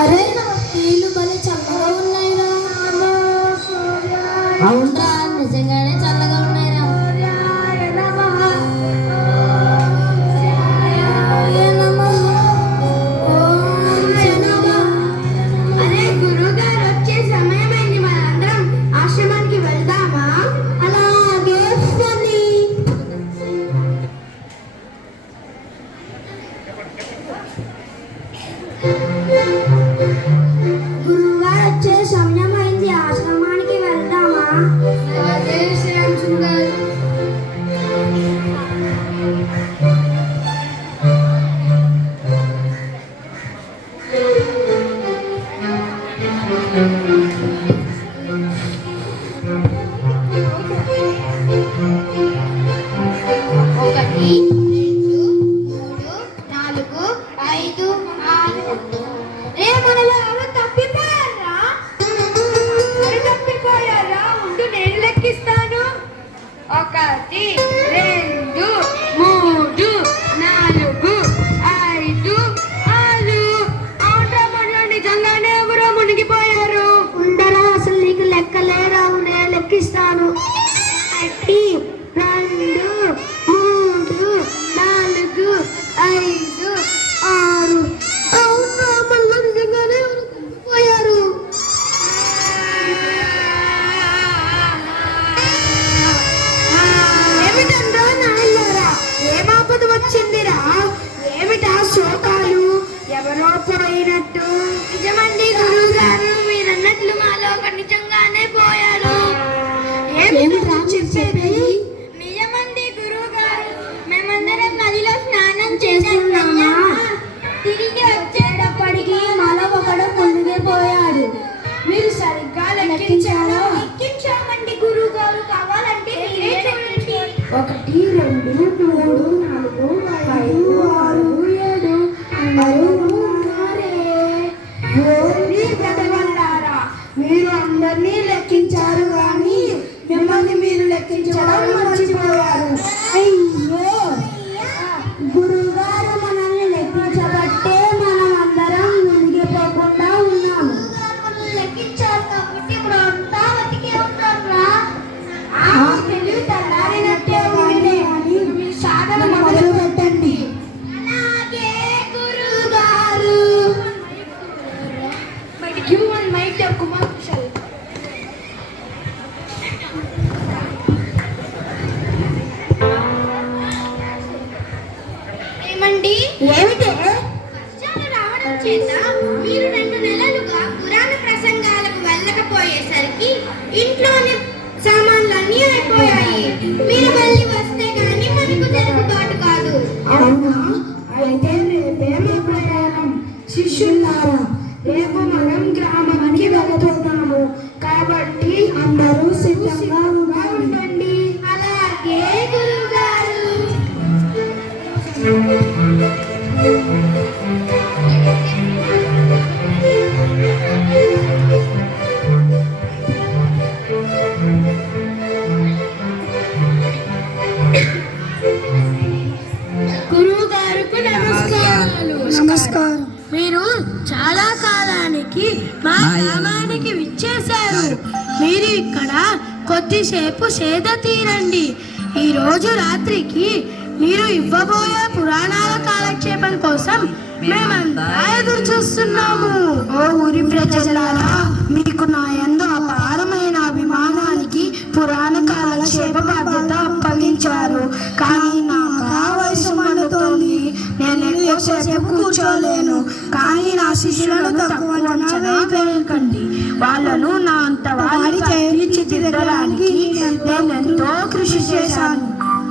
అరే నీళ్ళు భలే చల్లగా ఉన్నాయిరా. అవునరా, నిజంగానే చల్లగా ఉన్నాయిరా. అరే గురువు గారు వచ్చే సమయమైంది, మనందరం ఆశ్రమానికి వెళ్దామా? అలాగే సరే. గురువుగారు వచ్చే సమయం అయింది, ఆశ్రమానికి వెళ్దామా? అదే శ్యామ్ సుందర్. ఒకటి, రెండు, మూడు, నాలుగు, ఐదు, ఆరు. రే మనలో ఎవరు తప్పిపోయారా? తప్పిపోయారా? ఉండు నేను లెక్కిస్తాను. ఒకటి, రెండు, మూడు, నాలుగు, ఐదు, ఆరు. అవునరా, మనలో నిజంగానే ఎవరో మునిగిపోయారు. ఉండరా, అసలు నీకు లెక్కలేరావు, నేను లెక్కిస్తాను. ఒకటి, రెండు, మూడు, నాలుగు, ఐదు, ఆరు. అవునా, మనలో నిజంగానే పోయారు. ఏమిటంరా నాయనరా, ఏమాపద వచ్చిందిరా? ఏమిటా శోకాలు? ఎవరో పోయినట్టు. నిజమండి గురువు గారు, మీరన్నట్లు మాలో ఒక నిజంగానే పోయారు. ఏమిటా చెప్పేది? నిజమండి గురువు గారు, మేమందరం నదిలో స్నానం చేస్తున్నామా, తిరిగి వచ్చేటప్పటికి మాలో ఒకడు మునిగిపోయాడు. మీరు సరిగ్గా లెక్కించారా? లెక్కించామండి గురువు గారు, కావాలంటే మీరే చూడండి. ఒకటి, రెండు, మూడు, నాలుగు, ఐదు, ఆరు, ఏడు. అందరూ ఉన్నారే. ఓరి పెదవల్లారా, మీరు అందరినీ లెక్కించారు కానీ మిమ్మల్ని మీరు లెక్కించడం మర్చిపోయారు. అయ్యో, గురువుగారు మనల్ని లెక్కించబట్టే మనం అందరం మునిగిపోకుండా ఉన్నాము. లెక్కించారు కాబట్టి ఇప్పుడు అంతా బతికే ఉంటారా? తెలివి తెల్లారినట్టే ఉంది అని సాధన మొదలు పెట్టండి. అలాగే గురువుగారు. కుమార్ కుశల్. ఏమండి? ఏమిటి? వర్షాలు రావడం చేత మీరు 2 నెలలుగా పురాణ ప్రసంగాలకు వెళ్ళకపోయేసరికి ఇంట్లోని సామాన్లన్నీ అయిపోయాయి. మీరు మళ్ళీ వస్తే గానీ మనకు జరుగుబాటు కాదు. అవునా? అయితే రేపే మా ప్రయాణం. శిష్యులారా, రేపు మనం గ్రామానికి వెళుతున్నాము కాబట్టి అందరూ సిద్ధంగా ఉండండి. అలాగే గురువు గారు. గురువు గారికి నమస్కారాలు. నమస్కారం. మీరు చాలా కాలానికి మా గ్రామానికి విచ్చేశారు. మీరు ఇక్కడ కొద్దిసేపు సేద తీరండి. ఈ రోజు రాత్రికి మీరు ఇవ్వబోయే పురాణాల కాలక్షేపం కోసం మేమంతా ఎదురు చూస్తున్నాము. ఓ ఊరి ప్రజలారా, మీకు నా యందు అపారమైన అభిమానానికి పురాణ కాలక్షేప బాధ్యత అప్పగించారు. కానీ నాకు ఆ వయసు మండుతోంది, నేను ఎక్కువసేపు కూర్చోలేను. కానీ నా శిష్యులను తక్కువ అంచనా వేయకండి. వాళ్ళను నా అంత వారి తీర్చిదిద్దడానికి నేను ఎంతో కృషి చేశాను.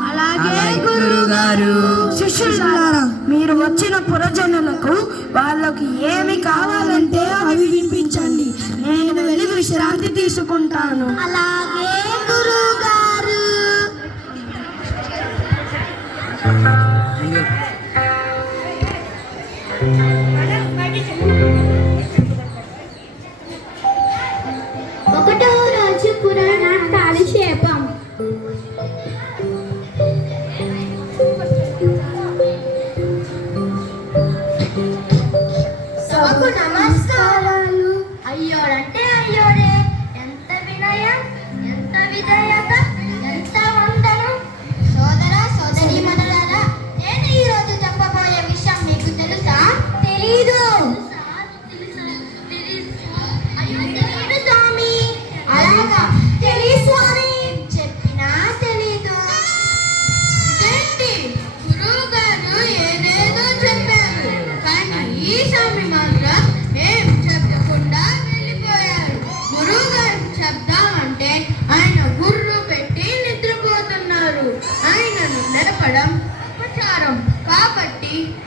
అలాగే గురువు గారు. శిష్యులారా, మీరు వచ్చిన పురజనులకు వాళ్ళకి ఏమి కావాలంటే అవి వినిపించండి. నేను వెళ్ళి విశ్రాంతి తీసుకుంటాను. అలాగే గురువు గారు. ఒకటో రోజు పురాణ కాలక్షేపం. సభకు నమస్కారం.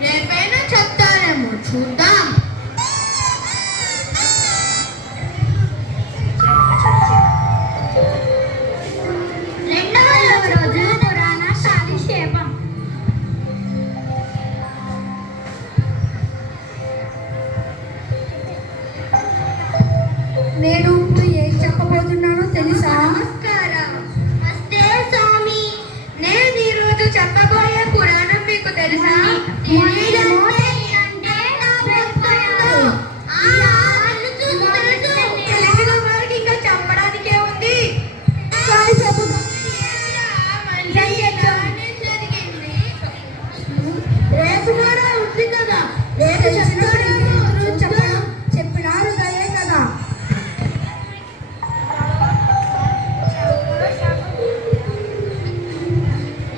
రేపైనా చెప్తారేమో చూద్దాం. రెండవ రోజు పురాణ కాలక్షేపం. నేను ఇప్పుడు ఏం చెప్పబోతున్నానో తెలుసా? నమస్కారం. నమస్తే స్వామి. నేను ఈరోజు చెప్పబోయే పురాణం మీకు తెలుసా? తెలిసిన వారికి ఇంకా చెప్పడానికే ఉంది. రేపు కూడా ఉంది కదా, రేపు చెప్పినారు దయే కదా.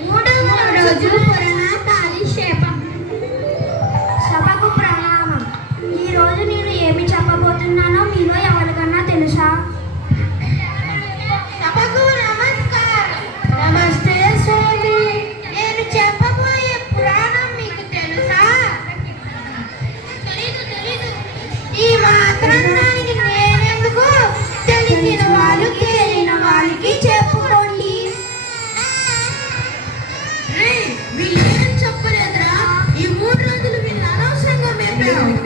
మూడవ రోజు పురాణ కాలక్షేపం. సభకు ప్రణామం. ఈ రోజు నేను ఏమి చెప్పబోతున్నానో మీలో ఎవరికన్నా తెలుసా? సభకు నమస్కారం. నమస్తే స్వామి. నేను చెప్పబోయే పురాణం మీకు తెలుసా? ఈ మాత్రం దానికి నేనెందుకు? తెలిసిన వాళ్ళు తేలిన వాళ్ళకి చెప్పుకోండి. వీళ్ళేం చెప్పలేదురా. ఈ 3 రోజులు వీళ్ళు అనవసరంగా మేపారు.